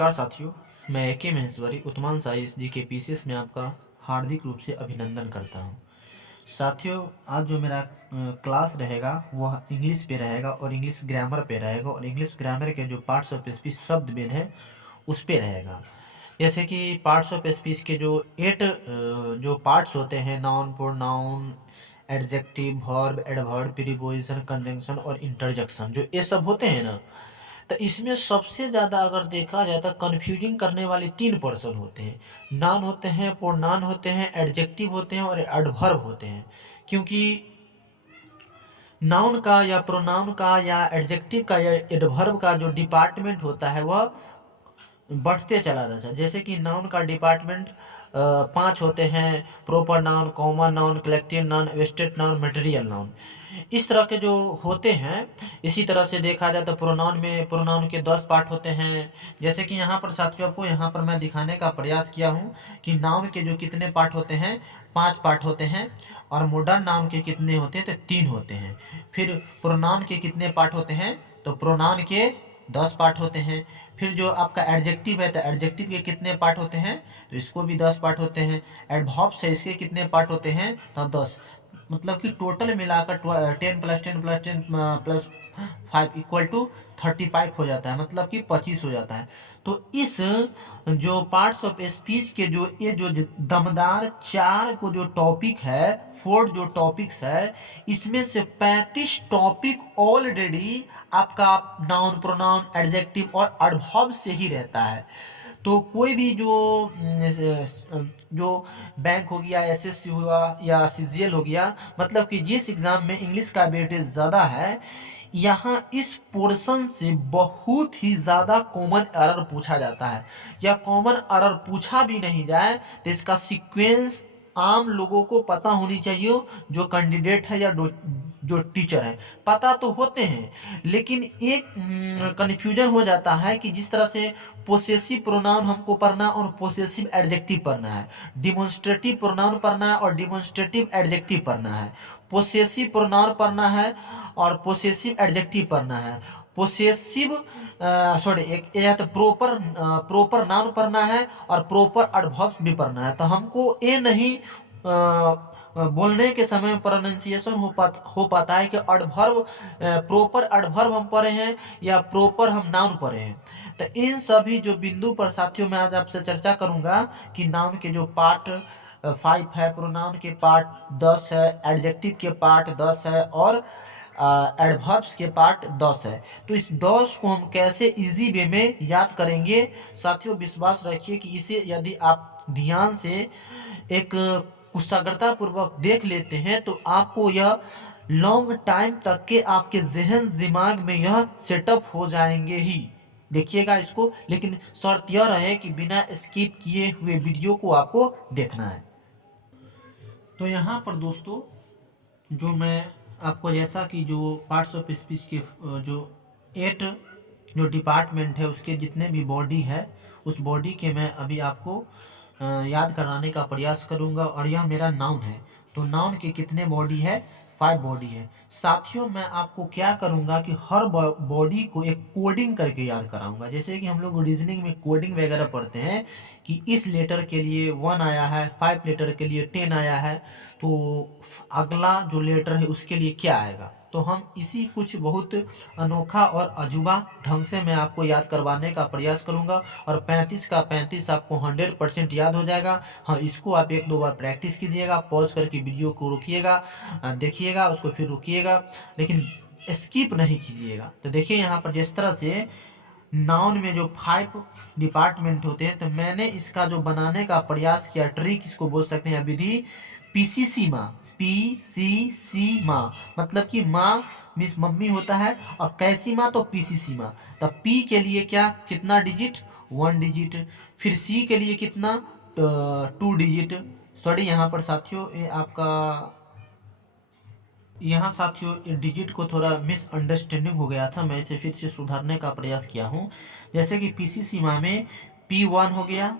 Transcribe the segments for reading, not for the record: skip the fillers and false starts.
नमस्कार साथियों, मैं एके महेश्वरी उत्तमान साई एस जी के पीसीएस में आपका हार्दिक रूप से अभिनंदन करता हूं। साथियों, आज जो मेरा क्लास रहेगा वह इंग्लिश पे रहेगा और इंग्लिश ग्रामर पे रहेगा और इंग्लिश ग्रामर के जो पार्ट्स ऑफ स्पीच शब्द भेद है उस पे रहेगा। जैसे कि पार्ट्स ऑफ स्पीच के जो 8 जो पार्ट्स होते हैं, noun, pronoun, adjective, verb, adverb, preposition, conjunction और इंटरजेक्शन, जो ये सब होते हैं ना, तो इसमें सबसे ज़्यादा अगर देखा जाए तो कन्फ्यूजिंग करने वाले 3 पर्सन होते हैं। नाउन होते हैं, प्रोनाउन होते हैं, एडजेक्टिव होते हैं और एडवर्ब होते हैं। क्योंकि नाउन का या प्रोनाउन का या एडजेक्टिव का या एडवर्ब का जो डिपार्टमेंट होता है वह बढ़ते चला जाता है। जैसे कि नाउन का डिपार्टमेंट 5 होते हैं: proper noun, common noun, collective noun, abstract noun, material noun. इस तरह के जो होते हैं, इसी तरह से देखा जाए तो प्रोनाउन में प्रोनाउन के 10 पार्ट होते हैं। जैसे कि यहाँ पर साथियों आपको यहाँ पर मैं दिखाने का प्रयास किया हूँ कि नाउन के जो कितने पार्ट होते हैं, 5 पार्ट होते हैं। और मॉडर्न नाउन के कितने होते हैं, तो 3 होते हैं। फिर प्रोनाउन के कितने पार्ट होते हैं, तो प्रोनाउन के 10 पार्ट होते हैं। फिर जो आपका एडजेक्टिव है तो एडजेक्टिव के कितने पार्ट होते हैं, तो इसको भी 10 पार्ट होते हैं। एडवर्ब्स है, इसके कितने पार्ट होते हैं, तो 10। मतलब कि टोटल मिलाकर 10 plus 10 plus 10 plus 5 equal to 35 हो जाता है, मतलब कि 25 हो जाता है। तो इस जो पार्ट्स ऑफ स्पीच के जो ये जो दमदार 4 को जो टॉपिक है, 4 जो टॉपिक्स है, इसमें से 35 टॉपिक ऑलरेडी आपका नाउन, प्रोनाउन, एडजेक्टिव और एडवर्ब से ही रहता है। तो कोई भी जो बैंक हो गया, एसएससी हुआ या सीजीएल हो गया, मतलब कि जिस एग्जाम में इंग्लिश का वेटेज ज़्यादा है, यहाँ इस पोर्शन से बहुत ही ज़्यादा कॉमन एरर पूछा जाता है। या कॉमन एरर पूछा भी नहीं जाए तो इसका सीक्वेंस आम लोगों को पता होनी चाहिए, जो कैंडिडेट है या जो टीचर है। पता तो होते हैं, लेकिन एक कन्फ्यूजन हो जाता है कि जिस तरह से पोसेसिव प्रोनाउन हमको पढ़ना और पोसेसिव एडजेक्टिव पढ़ना है, डिमॉन्स्ट्रेटिव प्रोनाउन पढ़ना है और डिमॉन्स्ट्रेटिव एडजेक्टिव पढ़ना है, पोसेसिव प्रोनाउन पढ़ना है और पोसेसिव एडजेक्टिव पढ़ना है, पोसेसिव एक या तो प्रॉपर नाउन पढ़ना है और प्रॉपर एडवर्ब भी पढ़ना है। तो हमको ये नहीं बोलने के समय प्रोनाउंसिएशन हो पाता है कि एडवर्ब, प्रॉपर एडवर्ब हम पढ़े हैं या प्रॉपर हम नाउन पढ़े हैं। तो इन सभी जो बिंदु पर साथियों मैं आज आपसे चर्चा करूंगा कि नाउन के जो पार्ट 5 है, प्रोनाउन के पार्ट 10 है, एडजेक्टिव के पार्ट 10 है और एडवर्ब्स के पार्ट 10 है। तो इस 10 को हम कैसे इजी वे में याद करेंगे साथियों, विश्वास रखिए कि इसे यदि आप ध्यान से एक कुशाग्रता पूर्वक देख लेते हैं तो आपको यह लॉन्ग टाइम तक के आपके जहन दिमाग में यह सेटअप हो जाएंगे ही। देखिएगा इसको, लेकिन शर्त यह रहे कि बिना स्किप किए हुए वीडियो को आपको देखना है। तो यहाँ पर दोस्तों, जो मैं आपको जैसा कि जो पार्ट्स ऑफ स्पीच के जो 8 जो डिपार्टमेंट है उसके जितने भी बॉडी है, उस बॉडी के मैं अभी आपको याद कराने का प्रयास करूंगा। और यह मेरा नाउन है, तो नाउन के कितने बॉडी है, 5 बॉडी है। साथियों, मैं आपको क्या करूंगा कि हर बॉडी को एक कोडिंग करके याद कराऊंगा। जैसे कि हम लोग रीजनिंग में कोडिंग वगैरह पढ़ते हैं कि इस लेटर के लिए 1 आया है, 5 लेटर के लिए 10 आया है, तो अगला जो लेटर है उसके लिए क्या आएगा। तो हम इसी कुछ बहुत अनोखा और अजूबा ढंग से मैं आपको याद करवाने का प्रयास करूंगा और 35 का 35 आपको 100% याद हो जाएगा। हाँ, इसको आप 1-2 बार प्रैक्टिस कीजिएगा, पॉज करके वीडियो को रोकिएगा, देखिएगा उसको, फिर रुकिएगा, लेकिन स्किप नहीं कीजिएगा। तो देखिए यहाँ पर जिस तरह से नाउन में जो 5 डिपार्टमेंट होते हैं, तो मैंने इसका जो बनाने का प्रयास किया, ट्रिक इसको बोल सकते हैं, विधि पीसीसी माँ, पीसीसी माँ मतलब कि माँ मीन्स मम्मी होता है, और कैसी माँ तो पीसीसी माँ। तो पी के लिए क्या, कितना डिजिट, 1 डिजिट। फिर सी के लिए कितना, 2 डिजिट। सॉरी, यहाँ पर साथियों ये आपका, यहाँ साथियों डिजिट को थोड़ा मिसअंडरस्टैंडिंग हो गया था, मैं इसे फिर से सुधारने का प्रयास किया हूँ। जैसे कि पीसी सीमा में P1 हो गया,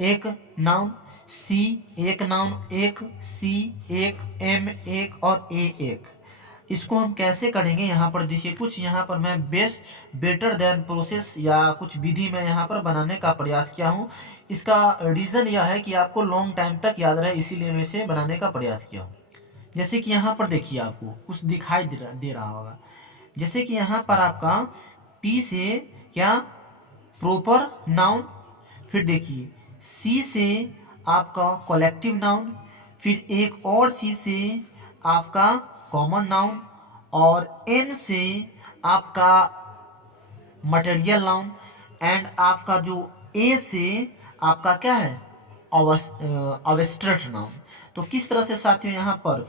एक नाउन, C एक नाउन, एक C एक, M एक और A एक। इसको हम कैसे करेंगे, यहाँ पर देखिए कुछ यहाँ पर मैं बेस्ट बेटर देन प्रोसेस या कुछ विधि में यहाँ पर बनाने का प्रयास किया हूँ। इसका रीज़न यह है कि आपको लॉन्ग टाइम तक याद रहे, इसीलिए मैं इसे बनाने का प्रयास किया हूँ। जैसे कि यहाँ पर देखिए आपको कुछ दिखाई दे रहा होगा। जैसे कि यहाँ पर आपका पी से क्या प्रॉपर नाउन, फिर देखिए सी से आपका कलेक्टिव नाउन, फिर एक और सी से आपका कॉमन नाउन, और एन से आपका मटेरियल नाउन, एंड आपका जो ए से आपका क्या है अवेस्ट्रेट नाउन। तो किस तरह से साथियों यहाँ पर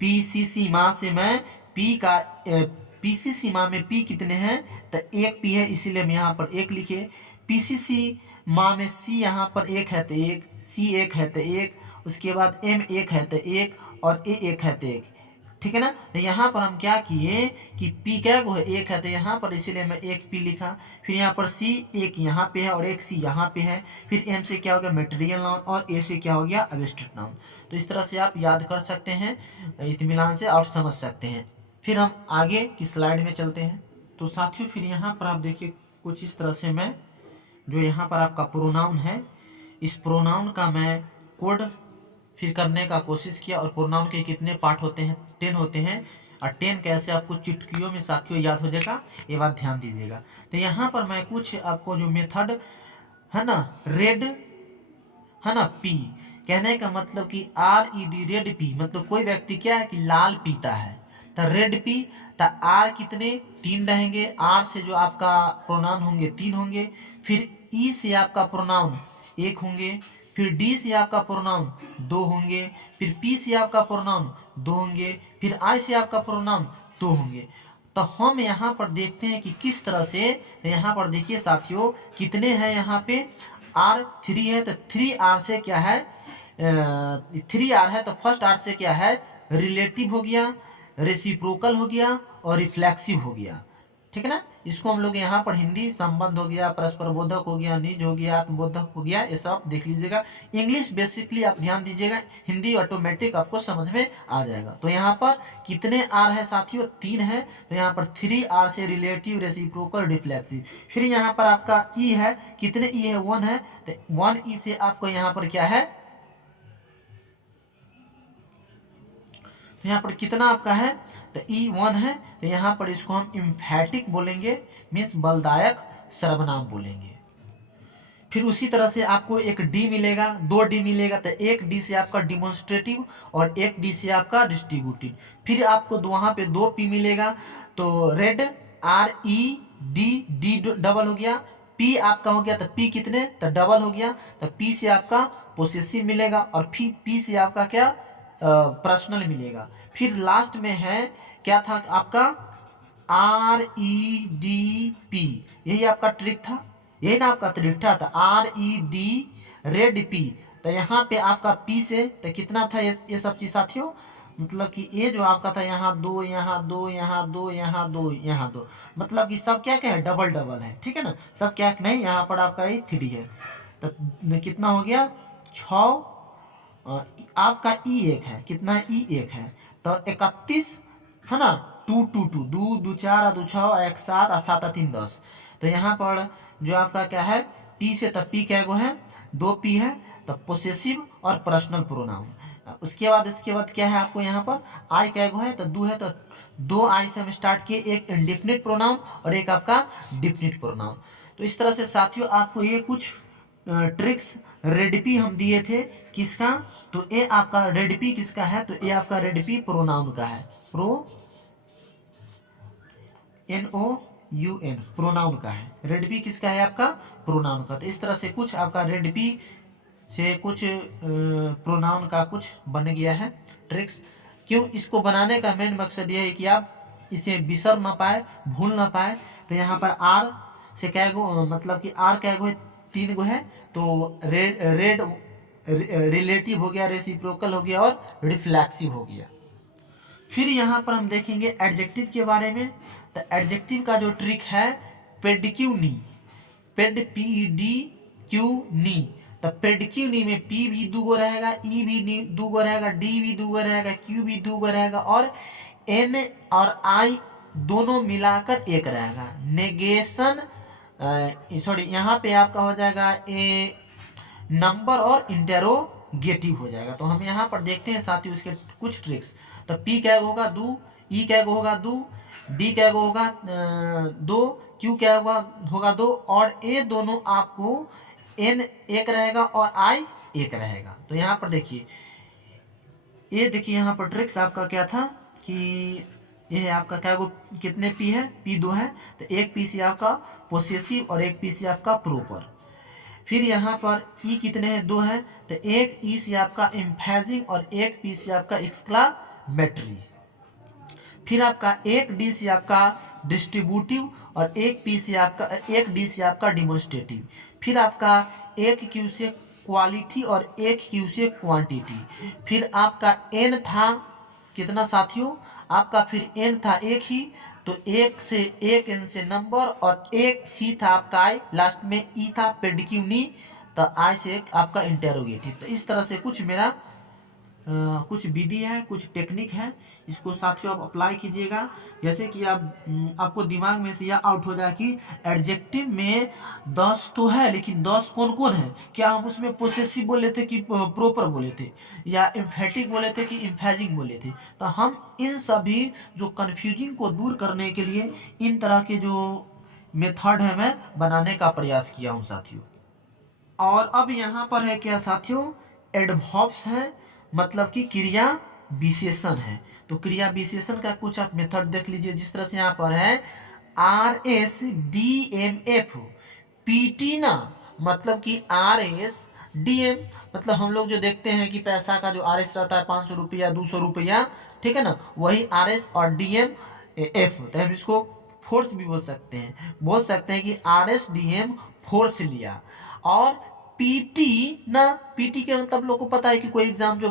पीसीसी माँ से मैं पी का पीसीसी माँ में पी कितने हैं, तो एक पी है, इसीलिए हम यहाँ पर एक लिखे। पीसीसी माँ में सी यहाँ पर एक है तो एक, सी एक है तो एक, उसके बाद एम एक है तो एक, और ए एक है तो एक, ठीक है ना। तो यहाँ पर हम क्या किए कि पी क्या को है, एक है, तो यहाँ पर इसीलिए मैं एक पी लिखा। फिर यहाँ पर सी एक यहाँ पे है और एक सी यहाँ पे है। फिर एम से क्या हो गया मटेरियल नाउन, और ए से क्या हो गया अवेस्ट्रेट नाउन। तो इस तरह से आप याद कर सकते हैं इत्मीनान से और समझ सकते हैं। फिर हम आगे की स्लाइड में चलते हैं। तो साथियों फिर यहाँ पर आप देखिए कुछ इस तरह से मैं जो यहाँ पर आपका प्रोनाउन है, इस प्रोनाउन का मैं कोड फिर करने का कोशिश किया। और प्रोनाउन के कितने पार्ट होते हैं, 10 होते हैं, और 10 कैसे आपको चुटकियों में साथियों याद हो जाएगा, ये बात ध्यान दीजिएगा। तो यहाँ पर मैं कुछ आपको जो मेथड है ना, रेड है ना पी, कहने का मतलब कि RED रेड पी, मतलब कोई व्यक्ति क्या है कि लाल पीता है, तो रेड पी। तो आर कितने 3 रहेंगे, आर से जो आपका प्रोनाउन होंगे 3 होंगे, फिर ई से आपका प्रोनाउन 1 होंगे, फिर डी से आपका प्रोनाउन 2 होंगे, फिर पी से आपका प्रोनाउन 2 होंगे, फिर आई से आपका प्रोनाउन 2 होंगे। तो हम यहाँ पर देखते हैं कि किस तरह से, तो यहाँ पर देखिए साथियों कितने हैं यहाँ पे, R3 है, तो 3R से क्या है 3R है, तो फर्स्ट R से क्या है रिलेटिव हो गया, रेसिप्रोकल हो गया, और रिफ्लेक्सिव हो गया, ठीक है ना। इसको हम लोग यहाँ पर हिंदी संबंध हो गया, परस्पर बोधक हो गया, निज हो गया, आत्मबोधक हो गया, ये सब देख लीजिएगा। इंग्लिश बेसिकली आप ध्यान दीजिएगा, हिंदी ऑटोमेटिक आपको समझ में आ जाएगा। तो यहाँ पर कितने आर है साथियों 3 है, तो यहाँ पर 3R से रिलेटिव, रेसिप्रोकल, रिफ्लेक्सिव। फिर यहाँ पर आपका ई है, कितने ई है 1 है, तो 1 ई से आपको यहाँ पर क्या है, तो यहाँ पर कितना आपका है, तो E1 है, तो यहाँ पर इसको हम इम्फैटिक बोलेंगे, मीन्स बलदायक सर्वनाम बोलेंगे। फिर उसी तरह से आपको एक डी मिलेगा, 2 डी मिलेगा, तो एक डी से आपका डिमॉन्स्ट्रेटिव और एक डी से आपका डिस्ट्रीब्यूटिव। फिर आपको वहाँ पे 2 पी मिलेगा, तो रेड RED डबल हो गया, पी आपका हो गया, तो पी कितने, तो डबल हो गया, तो पी से आपका पोसेसिव मिलेगा, और फिर पी से आपका क्या पर्सनल मिलेगा। फिर लास्ट में है क्या था आपका REDP, यही आपका ट्रिक था, यही ना आपका ट्रिक था, RED रेड पी। तो यहाँ पे आपका पी से तो कितना था ये सब चीज साथियों, मतलब कि ये जो आपका था यहाँ 2 यहाँ 2 यहाँ 2 यहाँ 2 यहाँ 2, मतलब कि सब क्या क्या है डबल डबल है, ठीक है ना, सब क्या नहीं, यहाँ पर आपका ये 3 है, तो कितना हो गया 6, आपका E1 है, कितना E1 है, तो 31 है ना, 2 2 2 2 2 4 2 6 1 7 और 7 3 10। तो यहाँ पर जो आपका क्या है P से, तो P क्या गो है 2 P है, तो पोसेसिव और पर्सनल प्रोनाउन। उसके बाद क्या है आपको यहाँ पर आई क्या गो है, तो 2 है, तो 2 आई से हम स्टार्ट किए, एक इंडिफिनिट प्रोनाउन और एक आपका डिफिनिट प्रोनाउन। तो इस तरह से साथियों आपको ये कुछ ट्रिक्स रेडपी हम दिए थे, किसका, तो ये आपका रेडपी किसका है, तो ये आपका रेडपी प्रोनाउन का है, NOUN प्रोनाउन का है, रेडपी किसका है आपका प्रोनाउन का। तो इस तरह से कुछ आपका रेडपी से कुछ प्रोनाउन का कुछ बन गया है ट्रिक्स। क्यों इसको बनाने का मेन मकसद ये है कि आप इसे बिसर ना पाए, भूल ना पाए। तो यहाँ पर आर से क्या गो, मतलब कि आर क्या गो है 3 गो है, तो रेड रिलेटिव हो गया, रेसिप्रोकल हो गया और रिफ्लेक्सिव हो गया। फिर यहाँ पर हम देखेंगे एडजेक्टिव के बारे में। तो एडजेक्टिव का जो ट्रिक है पेडिक्यूनी, पेड PEDQ नी, तो पेडिक्यूनी में P भी 2 गो रहेगा, E भी 2 गो रहेगा, D भी 2 गो रहेगा, Q भी 2 गो रहेगा और एन और आई दोनों मिलाकर एक रहेगा। नेगेशन सॉरी यहाँ पे आपका हो जाएगा ए नंबर और इंटेरोगेटिव हो जाएगा। तो हम यहाँ पर देखते हैं साथियों इसके कुछ ट्रिक्स। तो पी क्या होगा 2, ई क्या होगा 2, डी क्या होगा 2, क्यू क्या होगा 2 और ए दोनों आपको एन एक रहेगा और आई एक रहेगा। तो यहाँ पर देखिए ये देखिए यहाँ पर ट्रिक्स आपका क्या था कि ये आपका क्या कितने पी है, पी 2 है। तो एक पी सी आपका पोसेसिव और एक पी सी आपका प्रॉपर। फिर यहाँ पर ई कितने हैं 2 है। तो एक ई सी आपका एम्फेजिंग और एक पी सी आपका एक्सक्लामेटरी। फिर आपका एक डी सी आपका डिस्ट्रीब्यूटिव और एक पी सी आपका एक डी सी आपका डिमोन्स्ट्रेटिव। फिर आपका एक क्यू से क्वालिटी और एक क्यू से क्वांटिटी। फिर आपका एन था कितना साथियों, आपका फिर एन था एक ही, तो एक से एक एन से नंबर और एक ही था आपका आई, लास्ट में ई था पेडिक्यूनी, तो आई से एक आपका इंटेरोगेटिव। तो इस तरह से कुछ मेरा कुछ विधि है, कुछ टेक्निक है, इसको साथियों आप अप्लाई कीजिएगा। जैसे कि आपको दिमाग में से यह आउट हो जाए कि एडजेक्टिव में 10 तो है, लेकिन 10 कौन कौन है, क्या हम उसमें पोसेसिव बोले थे कि प्रॉपर बोले थे, या एम्फेटिक बोले थे कि एम्फेजिंग बोले थे। तो हम इन सभी जो कन्फ्यूजिंग को दूर करने के लिए इन तरह के जो मेथड है मैं बनाने का प्रयास किया हूँ साथियों। और अब यहाँ पर है क्या साथियों, एडवर्ब्स है, मतलब कि क्रिया विशेषण है। तो क्रिया विशेषण का कुछ आप मेथड देख लीजिए। जिस तरह से यहाँ पर है RSDMF PT ना, मतलब कि RSDM मतलब हम लोग जो देखते हैं कि पैसा का जो RS रहता है 500 रुपया 200 रुपया, ठीक है ना, वही RS और DMF। तो हम इसको फोर्स भी बोल सकते हैं कि RSDM फोर्स लिया। और पीटी ना, पीटी के मतलब लोग को पता है कि कोई एग्जाम जो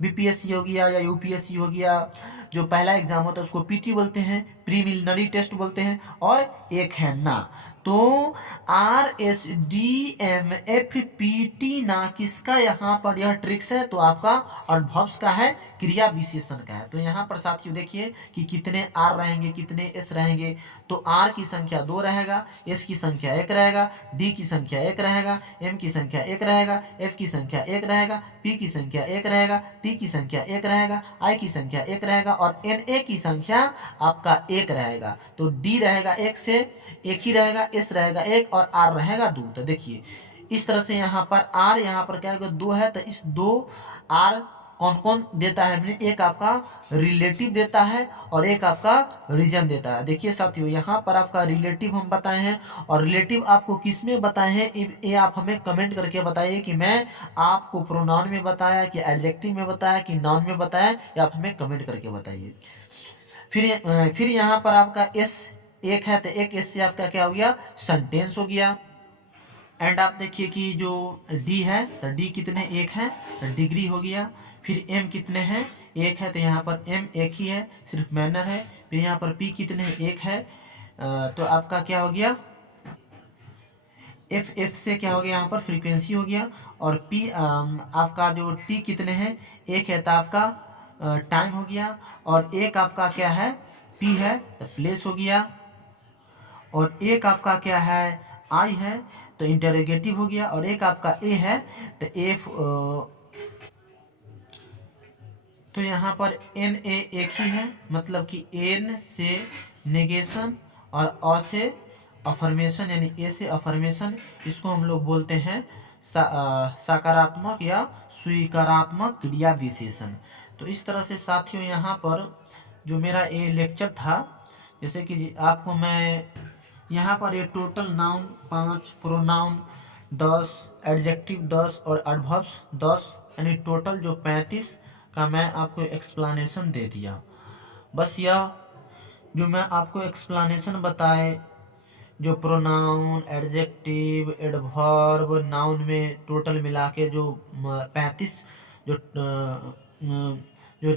बीपीएससी हो गया या यूपीएससी हो गया, जो पहला एग्जाम होता है उसको पीटी बोलते हैं, प्रीलिमिनरी टेस्ट बोलते हैं। और एक है ना, तो RSDMFPT ना किसका यहाँ पर यह ट्रिक्स है, तो आपका एडवर्ब्स का है, क्रिया विशेषण का है। तो यहाँ पर साथियों देखिए कि कितने आर रहेंगे कितने एस रहेंगे। तो आर की संख्या 2 रहेगा, एस की संख्या 1 रहेगा, डी की संख्या 1 रहेगा, एम की संख्या 1 रहेगा, एफ की संख्या 1 रहेगा, पी की संख्या 1 रहेगा, टी की संख्या 1 रहेगा, आई की संख्या 1 रहेगा और एन ए की संख्या आपका 1 रहेगा। तो डी रहेगा 1 से 1 ही रहेगा, एस रहेगा 1 और आर रहेगा 2। तो देखिए इस तरह से यहाँ पर आर यहाँ पर क्या 2 है, तो इस 2 आर कौन कौन देता है, हमने एक आपका रिलेटिव देता है और एक आपका रीजन देता है। देखिए साथियों यहाँ पर आपका रिलेटिव हम बताए हैं, और रिलेटिव आपको किस में बताए हैं ये आप हमें कमेंट करके बताइए कि मैं आपको प्रोनाउन में बताया कि एडजेक्टिव में बताया कि नाउन में बताया, या आप हमें कमेंट करके बताइए। फिर यहाँ पर आपका एस एक है, तो एक एस से आपका क्या हो गया, सेंटेंस हो गया। एंड आप देखिए कि जो डी है, तो डी कितने 1 है, तो डिग्री हो गया। फिर एम कितने हैं 1 है, तो यहाँ पर एम 1 ही है, सिर्फ मैनर है। फिर यहाँ पर पी कितने 1 है, तो आपका क्या हो गया एफ से क्या हो गया यहाँ पर फ्रीक्वेंसी हो गया। और पी आपका जो टी कितने हैं 1 है, तो आपका टाइम हो गया। और एक आपका क्या है पी है, तो प्लेस हो गया। और एक आपका क्या है आई है, तो इंटरोगेटिव हो गया। और एक आपका ए है, तो एफ तो यहाँ पर एन ए एक ही है, मतलब कि एन से नेगेशन और अ से अफर्मेशन, यानी ए से अफर्मेशन, इसको हम लोग बोलते हैं सकारात्मक या स्वीकारात्मक क्रिया विशेषण। तो इस तरह से साथियों यहाँ पर जो मेरा ये लेक्चर था, जैसे कि आपको मैं यहाँ पर ये टोटल नाउन 5, प्रोनाउन 10, एडजेक्टिव 10 और एडवर्ब्स 10, यानी टोटल जो 35 का मैं आपको एक्सप्लेनेशन दे दिया। बस यह जो मैं आपको एक्सप्लेनेशन बताए, जो प्रोनाउन, एडजेक्टिव, एडवर्ब, नाउन में टोटल मिला के जो 35 जो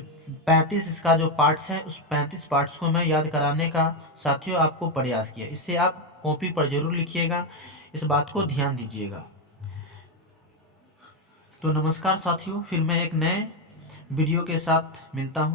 35 इसका जो पार्ट्स है, उस 35 पार्ट्स को मैं याद कराने का साथियों आपको प्रयास किया। इससे आप कॉपी पर जरूर लिखिएगा, इस बात को ध्यान दीजिएगा। तो नमस्कार साथियों, फिर मैं एक नए वीडियो के साथ मिलता हूँ।